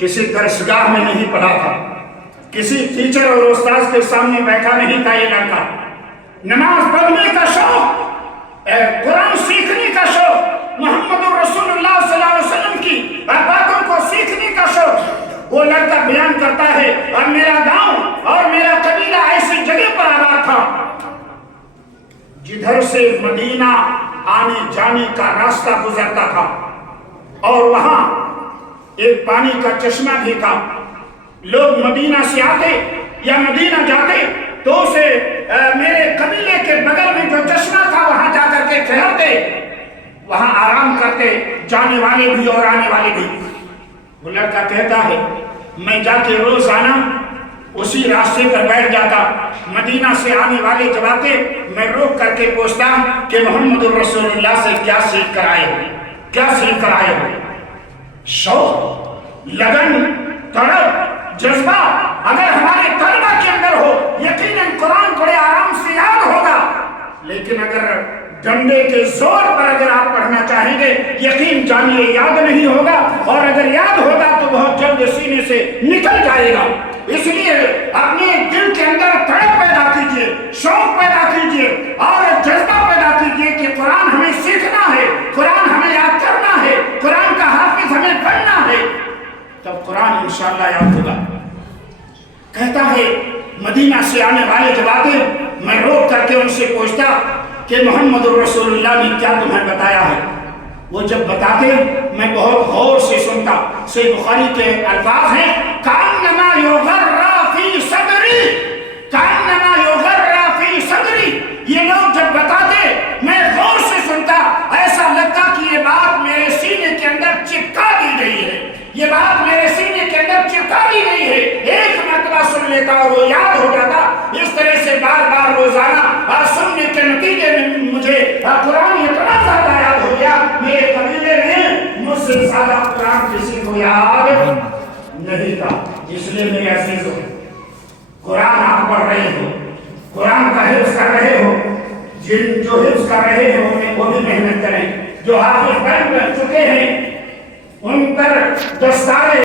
کسی درسگاہ میں نہیں پڑھا تھا، کسی ٹیچر اور استاذ کے سامنے بیٹھا نہیں تھا یہ لڑکا۔ نماز پڑھنے کا شوق، قرآن سیکھنے کا شوق، محمد رسول اللہ صلی اللہ علیہ وسلم کی باتوں کو سیکھنے کا شوق وہ لڑکا بیان کرتا ہے۔ اور میرا گاؤں اور میرا قبیلہ ایسی جگہ پر آباد تھا جدھر سے مدینہ آنے جانے کا راستہ گزرتا تھا، اور وہاں ایک پانی کا چشمہ بھی تھا۔ لوگ مدینہ سے آتے یا مدینہ جاتے تو اسے میرے قبیلے کے بغل میں جو چشمہ تھا وہاں جا کر کے ٹھہرتے، وہاں آرام کرتے، جانے والے بھی اور آنے والے بھی۔ وہ لڑکا کہتا ہے میں جا کے روزانہ اسی راستے پر بیٹھ جاتا، مدینہ سے آنے والے جب آتے میں روک کر کے پوچھتا کہ محمد رسول اللہ سے کیا سیکھ کر آئے ہو، کیا سیکھ کر آئے ہو۔ شوق، لگن، تڑپ، جذبہ اگر ہمارے طلبہ کے اندر ہو یقیناً قرآن بڑے آرام سے یاد ہوگا، لیکن اگر ڈنڈے کے زور پر اگر آپ پڑھنا چاہیں گے یقین جانیے یاد نہیں ہوگا، اور اگر یاد ہوگا تو بہت جلد سینے سے نکل جائے گا۔ اس لیے اپنے دل کے اندر تڑپ پیدا کیجئے، شوق پیدا کیجئے اور جذبہ پیدا کیجئے کہ قرآن ہمیں سیکھنا ہے، قرآن ہمیں یاد کرنا ہے، قرآن کا حافظ ہمیں بننا ہے، تب قرآن انشاءاللہ یاد ہوگا۔ کہتا ہے مدینہ سے آنے والے جب آتے میں روک کر کے ان سے پوچھتا کہ محمد رسول اللہ نے کیا تمہیں بتایا ہے۔ وہ جب بتاتے میں بہت غور سے سنتا۔ صحیح بخاری کے الفاظ ہیں کأنما یغرا فی صدری، کأنما یغرا فی صدری۔ یہ لوگ جب بتاتے میں غور سے سنتا، ایسا لگتا کہ یہ بات میرے سینے کے اندر چپکا دی گئی ہے، یہ بات میرے سینے کے اندر چپکا دی گئی ہے۔ ایک مرتبہ سن لیتا اور وہ یاد ہو جاتا۔ اس طرح سے بار بار روزانہ اور سننے کے نتیجے میں مجھے قرآن اتنا زیادہ یاد ہو گیا، میرے قبیلے میں مجھ سے زیادہ قرآن کسی کو یاد نہیں تھا۔ اس لیے میرے عزیزوں قرآن آپ پڑھ رہے ہو، قرآن کا حفظ کر رہے ہو، جن جو حفظ کر رہے ہو وہ بھی محنت کریں، جو حافظ بن چکے ہیں ان پر دستار